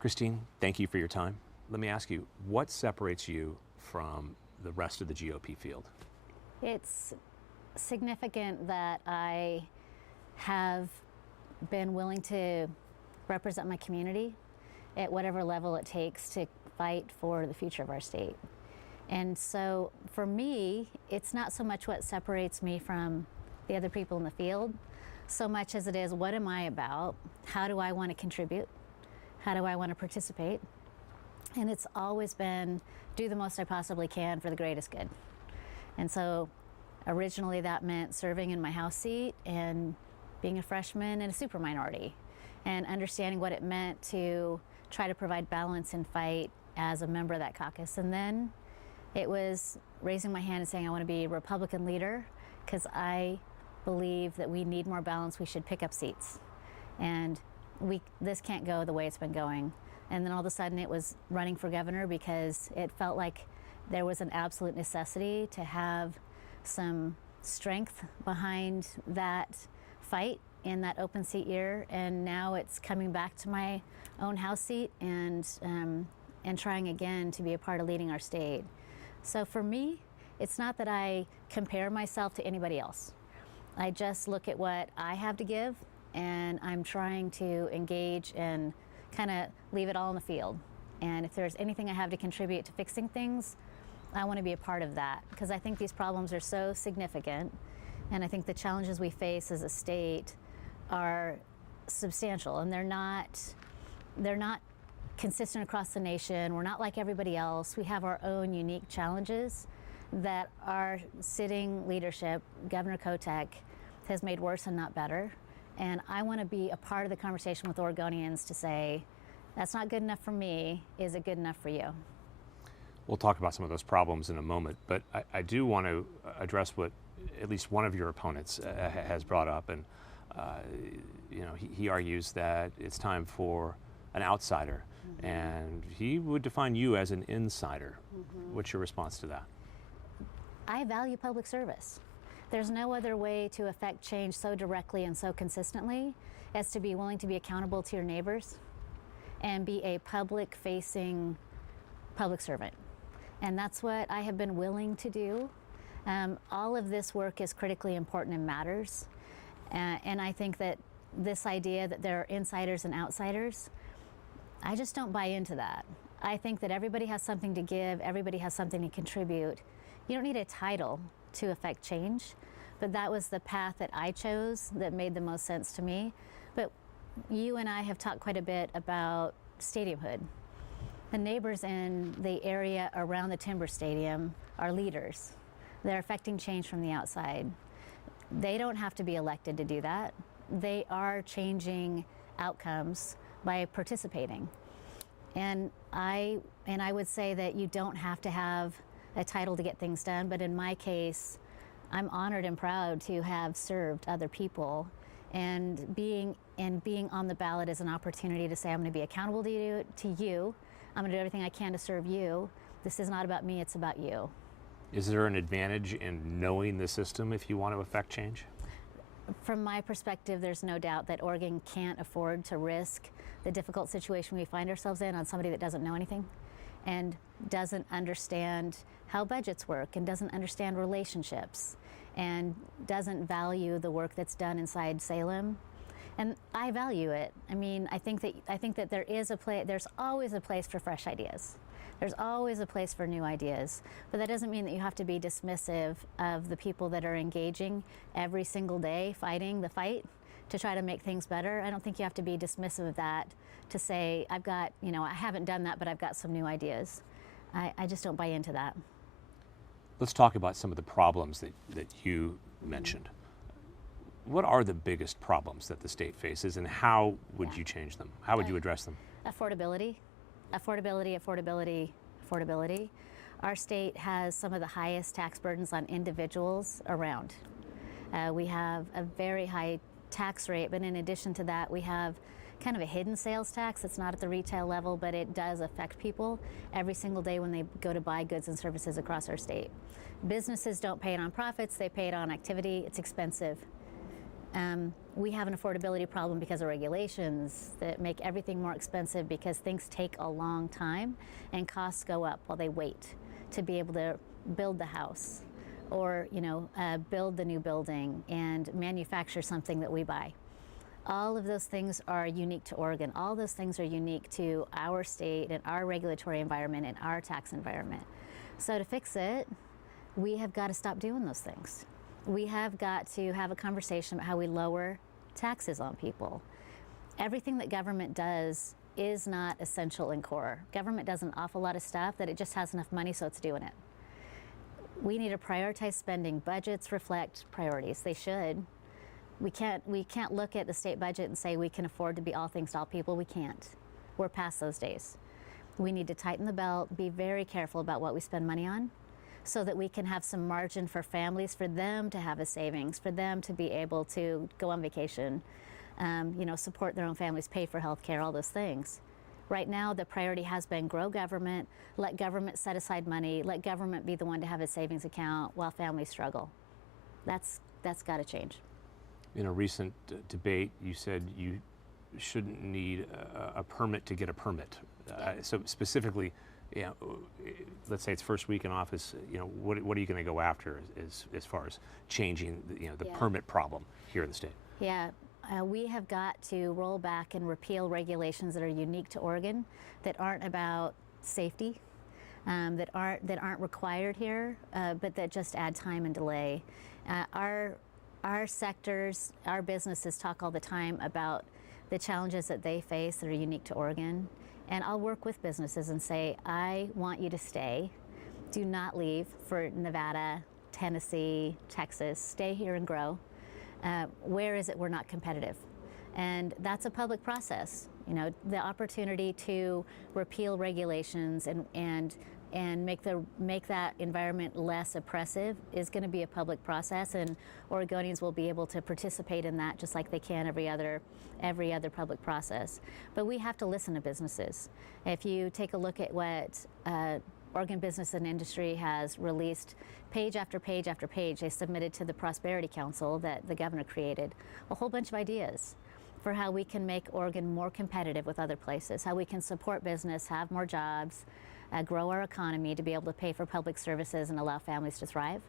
Christine, thank you for your time. Let me ask you, what separates you from the rest of the GOP field? It's significant that I have been willing to represent my community at whatever level it takes to fight for the future of our state. And so for me, it's not so much what separates me from the other people in the field, so much as it is, what am I about? How do I want to contribute? How do I want to participate? And it's always been do the most I possibly can for the greatest good. And so originally that meant serving in my House seat and being a freshman in a super minority and understanding what it meant to try to provide balance and fight as a member of that caucus. And then it was raising my hand and saying I want to be a Republican leader because I believe that we need more balance. We should pick up seats. And this can't go the way it's been going. And then all of a sudden it was running for governor because it felt like there was an absolute necessity to have some strength behind that fight in that open seat year. And now it's coming back to my own House seat and trying again to be a part of leading our state. So for me, it's not that I compare myself to anybody else. I just look at what I have to give, and I'm trying to engage and kind of leave it all in the field. And if there's anything I have to contribute to fixing things, I want to be a part of that because I think these problems are so significant, and I think the challenges we face as a state are substantial, and they're not consistent across the nation. We're not like everybody else. We have our own unique challenges that our sitting leadership, Governor Kotek, has made worse and not better. And I want to be a part of the conversation with Oregonians to say, that's not good enough for me. Is it good enough for you? We'll talk about some of those problems in a moment, but I do want to address what at least one of your opponents has brought up. And he argues that it's time for an outsider, and he would define you as an insider. What's your response to that? I value public service. There's no other way to affect change so directly and so consistently as to be willing to be accountable to your neighbors and be a public-facing public servant. And that's what I have been willing to do. All of this work is critically important and matters. And I think that this idea that there are insiders and outsiders, I just don't buy into that. I think that everybody has something to give, everybody has something to contribute. You don't need a title to affect change, but that was the path that I chose that made the most sense to me. But you and I have talked quite a bit about stadiumhood. The neighbors in the area around the Timber Stadium are leaders. They're affecting change from the outside. They don't have to be elected to do that. They are changing outcomes by participating. And I would say that you don't have to have a title to get things done, but in my case, I'm honored and proud to have served other people, and being on the ballot is an opportunity to say I'm going to be accountable to you. I'm going to do everything I can to serve you. This is not about me, it's about you. Is there an advantage in knowing the system if you want to affect change? From my perspective, there's no doubt that Oregon can't afford to risk the difficult situation we find ourselves in on somebody that doesn't know anything and doesn't understand how budgets work and doesn't understand relationships and doesn't value the work that's done inside Salem. And I value it. I mean, I think that there's always a place for fresh ideas. There's always a place for new ideas, but that doesn't mean that you have to be dismissive of the people that are engaging every single day, fighting the fight to try to make things better. I don't think you have to be dismissive of that to say, I haven't done that, but I've got some new ideas. I just don't buy into that. Let's talk about some of the problems that you mentioned. What are the biggest problems that the state faces, and how would you change them? How would you address them? Affordability. Our state has some of the highest tax burdens on individuals around. We have a very high tax rate, but in addition to that, we have kind of a hidden sales tax. It's not at the retail level, but it does affect people every single day when they go to buy goods and services across our state. Businesses don't pay it on profits, they pay it on activity. It's expensive. We have an affordability problem because of regulations that make everything more expensive because things take a long time and costs go up while they wait to be able to build the house or build the new building and manufacture something that we buy. All of those things are unique to Oregon. All those things are unique to our state and our regulatory environment and our tax environment. So to fix it, we have got to stop doing those things. We have got to have a conversation about how we lower taxes on people. Everything that government does is not essential and core. Government does an awful lot of stuff that it just has enough money, so it's doing it. We need to prioritize spending. Budgets reflect priorities. They should. We can't look at the state budget and say we can afford to be all things to all people. We can't. We're past those days. We need to tighten the belt, be very careful about what we spend money on, so that we can have some margin for families, for them to have a savings, for them to be able to go on vacation, support their own families, pay for health care, all those things. Right now, the priority has been grow government, let government set aside money, let government be the one to have a savings account while families struggle. That's got to change. In a recent debate, you said you shouldn't need a permit to get a permit. So specifically, let's say it's first week in office. What are you going to go after as far as changing the permit problem here in the state? Yeah, we have got to roll back and repeal regulations that are unique to Oregon, that aren't about safety, that aren't required here, but that just add time and delay. Our sectors, our businesses talk all the time about the challenges that they face that are unique to Oregon. And I'll work with businesses and say, I want you to stay. Do not leave for Nevada, Tennessee, Texas. Stay here and grow. Where is it we're not competitive? And that's a public process. The opportunity to repeal regulations and make that environment less oppressive is going to be a public process, and Oregonians will be able to participate in that just like they can every other public process. But we have to listen to businesses. If you take a look at what Oregon Business and Industry has released, page after page after page, they submitted to the Prosperity Council that the governor created a whole bunch of ideas for how we can make Oregon more competitive with other places, how we can support business, have more jobs, grow our economy to be able to pay for public services and allow families to thrive.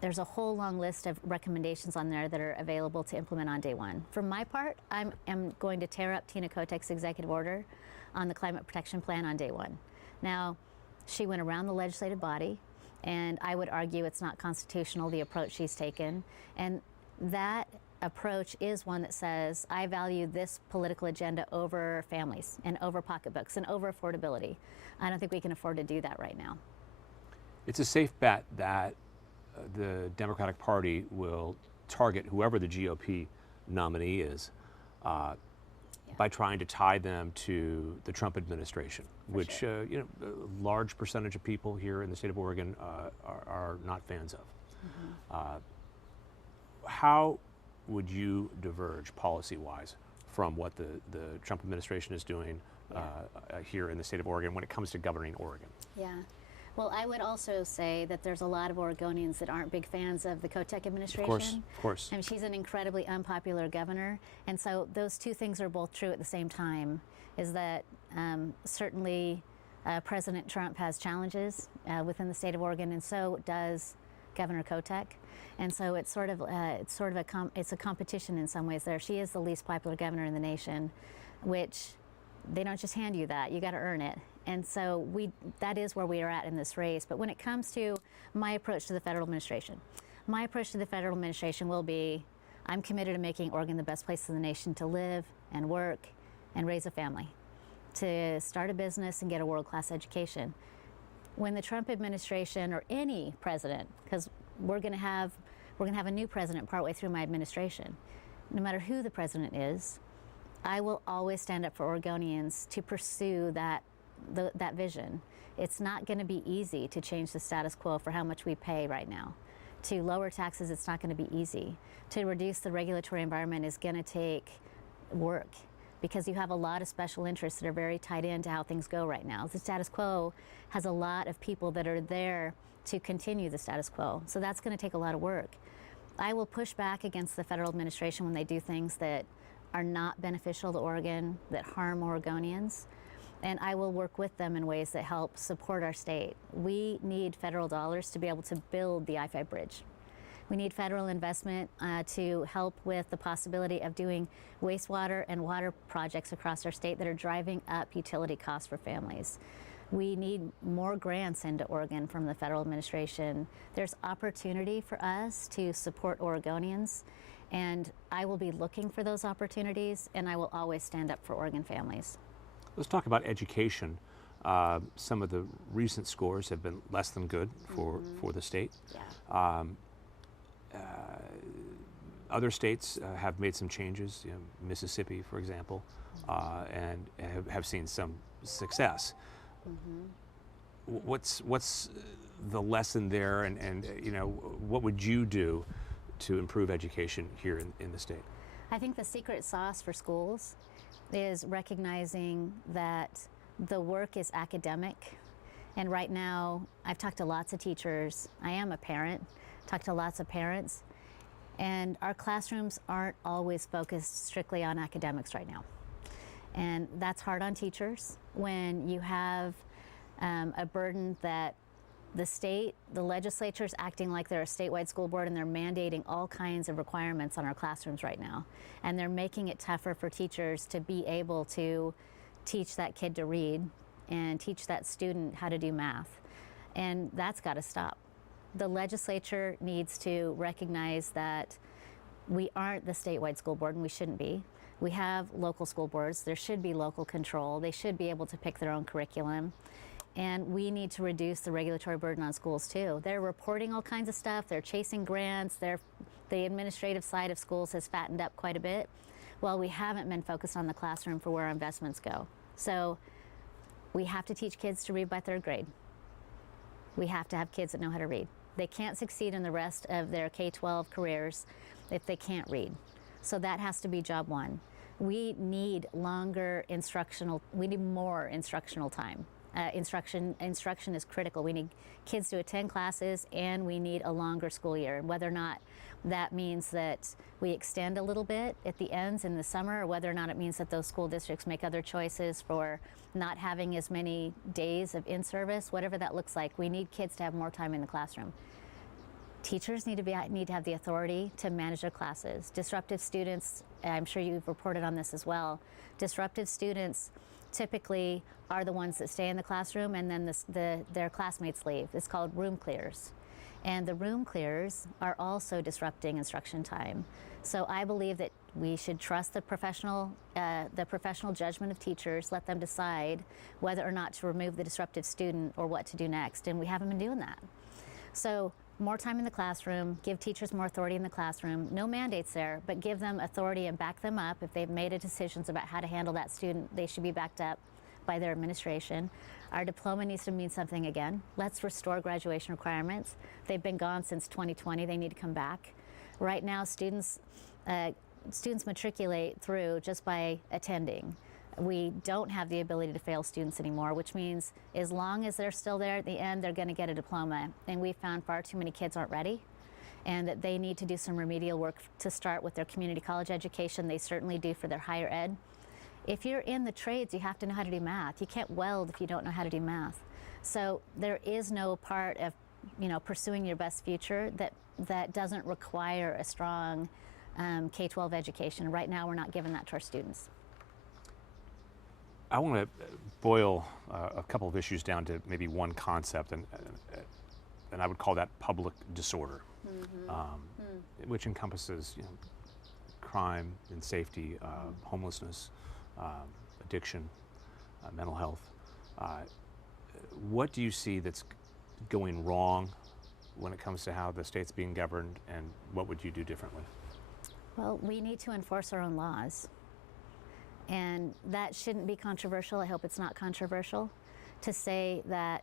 There's a whole long list of recommendations on there that are available to implement on day one. For my part, I am going to tear up Tina Kotek's executive order on the climate protection plan on day one. Now, she went around the legislative body, and I would argue it's not constitutional, the approach she's taken. And that approach is one that says, I value this political agenda over families and over pocketbooks and over affordability. I don't think we can afford to do that right now. It's a safe bet that the Democratic Party will target whoever the GOP nominee is by trying to tie them to the Trump administration, which a large percentage of people here in the state of Oregon are not fans of. Mm-hmm. How would you diverge policy-wise from what the Trump administration is doing here in the state of Oregon when it comes to governing Oregon? Yeah. Well, I would also say that there's a lot of Oregonians that aren't big fans of the Kotek administration. Of course. I mean, she's an incredibly unpopular governor, and so those two things are both true at the same time, is that certainly President Trump has challenges within the state of Oregon, and so does Governor Kotek. And so it's a competition in some ways there. She is the least popular governor in the nation, which they don't just hand you that. You got to earn it. And so that is where we are at in this race. But when it comes to my approach to the federal administration, my approach to the federal administration will be, I'm committed to making Oregon the best place in the nation to live and work and raise a family, to start a business and get a world-class education. When the Trump administration, or any president, because we're going to have a new president partway through my administration, no matter who the president is, I will always stand up for Oregonians to pursue that vision. It's not going to be easy to change the status quo for how much we pay right now. To lower taxes, it's not going to be easy. To reduce the regulatory environment is going to take work, because you have a lot of special interests that are very tied into how things go right now. The status quo has a lot of people that are there to continue the status quo. So that's going to take a lot of work. I will push back against the federal administration when they do things that are not beneficial to Oregon, that harm Oregonians, and I will work with them in ways that help support our state. We need federal dollars to be able to build the I-5 bridge. We need federal investment to help with the possibility of doing wastewater and water projects across our state that are driving up utility costs for families. We need more grants into Oregon from the federal administration. There's opportunity for us to support Oregonians, and I will be looking for those opportunities, and I will always stand up for Oregon families. Let's talk about education. Some of the recent scores have been less than good for the state. Yeah. Other states have made some changes, Mississippi, for example, and have seen some success. What's the lesson there, and what would you do to improve education here in the state? I think the secret sauce for schools is recognizing that the work is academic. And right now, I've talked to lots of teachers. I am a parent, talked to lots of parents, and our classrooms aren't always focused strictly on academics right now. And that's hard on teachers when you have a burden that the state, the legislature is acting like they're a statewide school board, and they're mandating all kinds of requirements on our classrooms right now. And they're making it tougher for teachers to be able to teach that kid to read and teach that student how to do math. And that's got to stop. The legislature needs to recognize that we aren't the statewide school board, and we shouldn't be. We have local school boards. There should be local control. They should be able to pick their own curriculum. And we need to reduce the regulatory burden on schools too. They're reporting all kinds of stuff. They're chasing grants. The administrative side of schools has fattened up quite a bit. Well, we haven't been focused on the classroom for where our investments go. So we have to teach kids to read by 3rd grade. We have to have kids that know how to read. They can't succeed in the rest of their K-12 careers if they can't read. So that has to be job one. We need more instructional time. Instruction is critical. We need kids to attend classes, and we need a longer school year. And whether or not that means that we extend a little bit at the ends in the summer, or whether or not it means that those school districts make other choices for not having as many days of in-service, whatever that looks like, we need kids to have more time in the classroom. Teachers need to have the authority to manage their classes. Disruptive students, I'm sure you've reported on this as well, disruptive students typically are the ones that stay in the classroom, and then their classmates leave. It's called room clears. And the room clears are also disrupting instruction time. So I believe that we should trust the professional judgment of teachers, let them decide whether or not to remove the disruptive student or what to do next, and we haven't been doing that. So more time in the classroom, give teachers more authority in the classroom, no mandates there, but give them authority and back them up. If they've made decisions about how to handle that student, they should be backed up by their administration. Our diploma needs to mean something again. Let's restore graduation requirements. They've been gone since 2020, they need to come back. Right now, students matriculate through just by attending. We don't have the ability to fail students anymore, which means as long as they're still there at the end, they're going to get a diploma. And we found far too many kids aren't ready, and that they need to do some remedial work to start with their community college education. They certainly do for their higher ed. If you're in the trades, you have to know how to do math. You can't weld if you don't know how to do math. So there is no part of pursuing your best future that doesn't require a strong K-12 education. Right now, we're not giving that to our students. I want to boil a couple of issues down to maybe one concept, and I would call that public disorder, which encompasses crime and safety, homelessness, addiction, mental health. What do you see that's going wrong when it comes to how the state's being governed, and what would you do differently? Well, we need to enforce our own laws. And that shouldn't be controversial. I hope it's not controversial to say that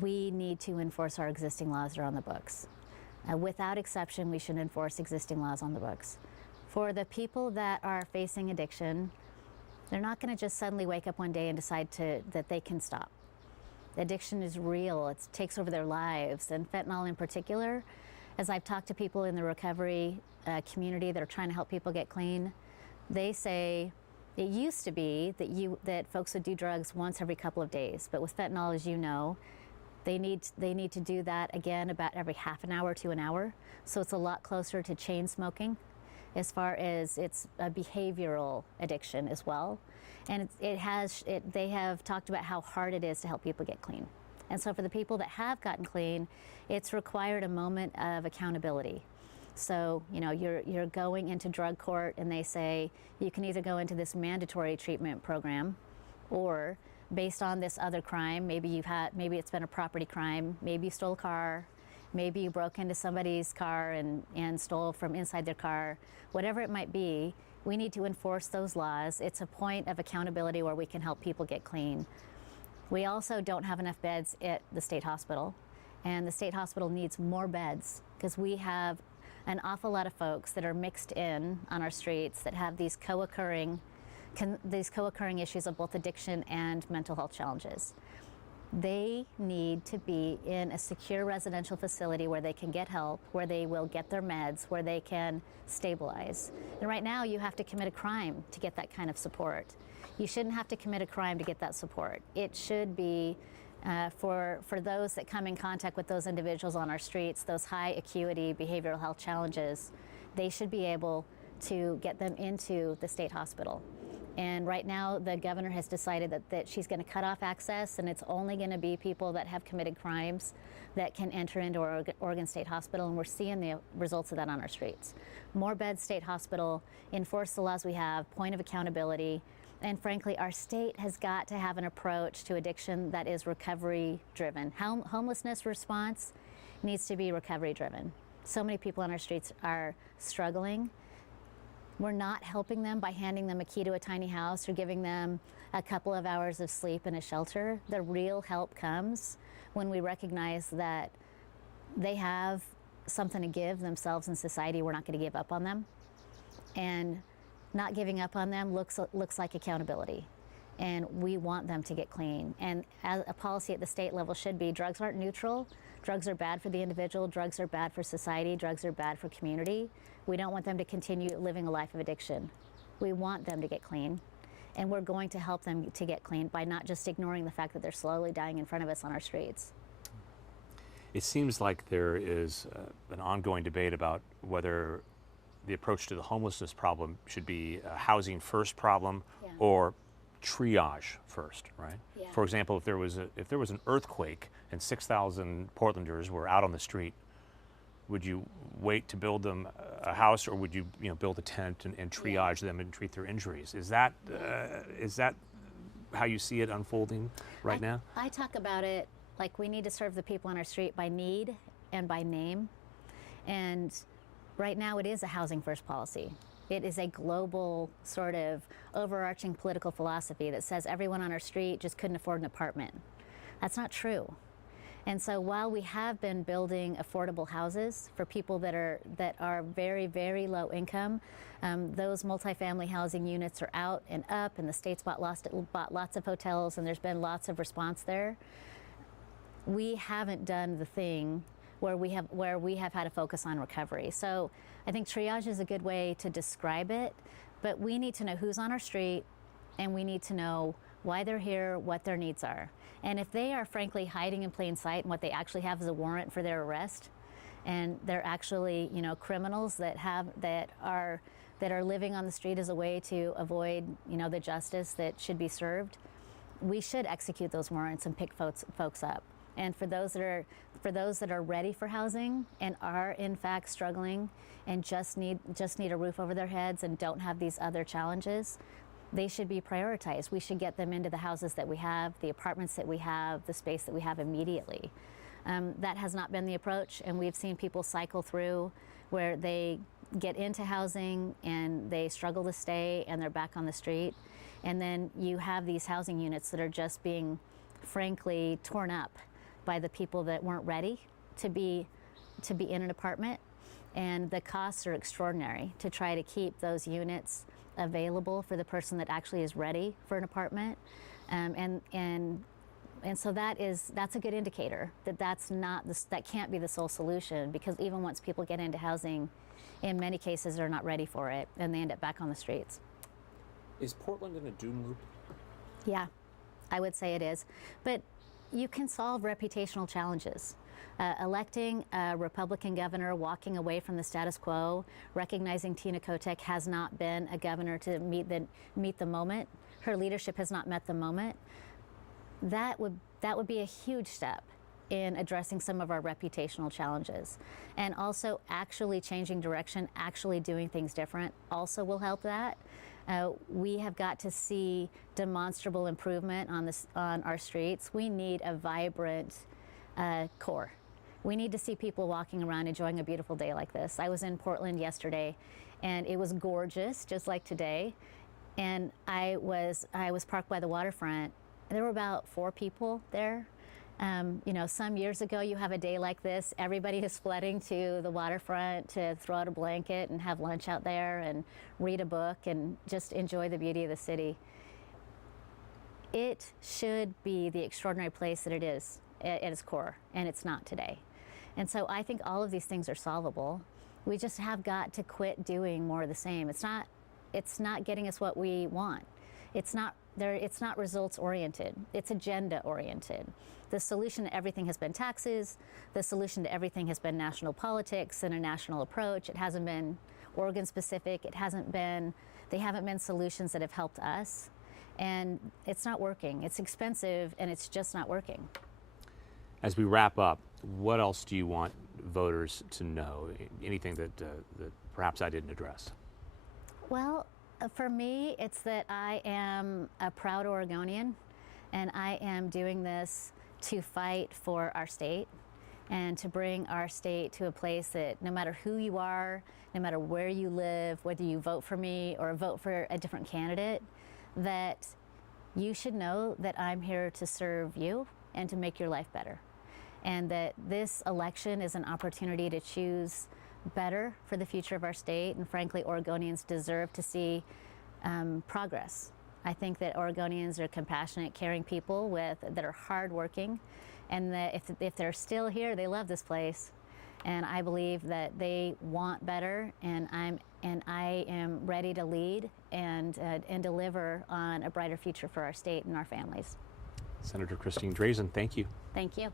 we need to enforce our existing laws that are on the books. Without exception, we should enforce existing laws on the books. For the people that are facing addiction, they're not going to just suddenly wake up one day and decide that they can stop. Addiction is real. It takes over their lives, and fentanyl in particular as I've talked to people in the recovery community that are trying to help people get clean, they say it used to be that folks would do drugs once every couple of days, but with fentanyl, as you know, they need to do that again about every half an hour to an hour. So it's a lot closer to chain smoking as far as it's a behavioral addiction as well. And they have talked about how hard it is to help people get clean. And so for the people that have gotten clean, it's required a moment of accountability. So, you know, you're going into drug court and they say you can either go into this mandatory treatment program, or based on this other crime, maybe it's been a property crime, maybe you stole a car, maybe you broke into somebody's car and stole from inside their car, whatever it might be, we need to enforce those laws. It's a point of accountability where we can help people get clean. We also don't have enough beds at the state hospital, and the state hospital needs more beds because we have an awful lot of folks that are mixed in on our streets that have these co-occurring issues of both addiction and mental health challenges. They need to be in a secure residential facility where they can get help, where they will get their meds, where they can stabilize. And right now you have to commit a crime to get that kind of support. You shouldn't have to commit a crime to get that support. It should be for those that come in contact with those individuals on our streets, those high acuity behavioral health challenges, they should be able to get them into the state hospital. And right now, the governor has decided that she's going to cut off access, and it's only going to be people that have committed crimes that can enter into Oregon State Hospital, and we're seeing the results of that on our streets. More beds, state hospital, enforce the laws we have, point of accountability, and frankly, our state has got to have an approach to addiction that is recovery-driven. Homelessness response needs to be recovery-driven. So many people on our streets are struggling. We're not helping them by handing them a key to a tiny house or giving them a couple of hours of sleep in a shelter. The real help comes when we recognize that they have something to give themselves in society. We're not going to give up on them. And not giving up on them looks like accountability. And we want them to get clean. And as a policy at the state level should be, drugs aren't neutral. Drugs are bad for the individual. Drugs are bad for society. Drugs are bad for community. We don't want them to continue living a life of addiction. We want them to get clean, and we're going to help them to get clean by not just ignoring the fact that they're slowly dying in front of us on our streets. It seems like there is an ongoing debate about whether the approach to the homelessness problem should be a housing first problem or triage first, right? Yeah. For example, if there was an earthquake and 6,000 Portlanders were out on the street, would you wait to build them a house, or would you build a tent and triage them and treat their injuries? Is that how you see it unfolding right now? I talk about it like we need to serve the people on our street by need and by name. And right now it is a housing first policy. It is a global sort of overarching political philosophy that says everyone on our street just couldn't afford an apartment. That's not true. And so while we have been building affordable houses for people that are very, very low income, those multifamily housing units are out and up, and the state's bought lots of hotels, and there's been lots of response there. We haven't done the thing where we have had a focus on recovery. So I think triage is a good way to describe it, but we need to know who's on our street, and we need to know why they're here, what their needs are. And if they are frankly hiding in plain sight, and what they actually have is a warrant for their arrest, and they're actually criminals that are living on the street as a way to avoid the justice that should be served, we should execute those warrants and pick folks up. And for those that are ready for housing and are in fact struggling and just need a roof over their heads and don't have these other challenges, they should be prioritized. We should get them into the houses that we have, the apartments that we have, the space that we have immediately. That has not been the approach, and we've seen people cycle through where they get into housing and they struggle to stay and they're back on the street. And then you have these housing units that are just being frankly torn up by the people that weren't ready to be in an apartment. And the costs are extraordinary to try to keep those units available for the person that actually is ready for an apartment. And And so that's a good indicator that that can't be the sole solution, because even once people get into housing, in many cases they're not ready for it and they end up back on the streets. Is Portland in a doom loop? Yeah, I would say it is. But you can solve reputational challenges. Electing a Republican governor, walking away from the status quo, recognizing Tina Kotek has not been a governor to meet the moment. Her leadership has not met the moment. That would be a huge step in addressing some of our reputational challenges. And also actually changing direction, actually doing things different also will help that. We have got to see demonstrable improvement on our streets. We need a vibrant core. We need to see people walking around enjoying a beautiful day like this. I was in Portland yesterday and it was gorgeous, just like today. And I was parked by the waterfront. There were about 4 people there. You know, some years ago, you have a day like this, everybody is flooding to the waterfront to throw out a blanket and have lunch out there and read a book and just enjoy the beauty of the city. It should be the extraordinary place that it is at its core, and it's not today. And so I think all of these things are solvable. We just have got to quit doing more of the same. It's not getting us what we want. It's not results oriented. It's agenda oriented. The solution to everything has been taxes. The solution to everything has been national politics and a national approach. It hasn't been Oregon specific. They haven't been solutions that have helped us. And it's not working. It's expensive and it's just not working. As we wrap up, what else do you want voters to know? Anything that perhaps I didn't address? Well, for me, it's that I am a proud Oregonian, and I am doing this to fight for our state and to bring our state to a place that no matter who you are, no matter where you live, whether you vote for me or vote for a different candidate, that you should know that I'm here to serve you and to make your life better. And that this election is an opportunity to choose better for the future of our state. And frankly, Oregonians deserve to see progress. I think that Oregonians are compassionate, caring people that are hardworking, and that if they're still here, they love this place. And I believe that they want better, and I am ready to lead and deliver on a brighter future for our state and our families. Senator Christine Drazan, thank you. Thank you.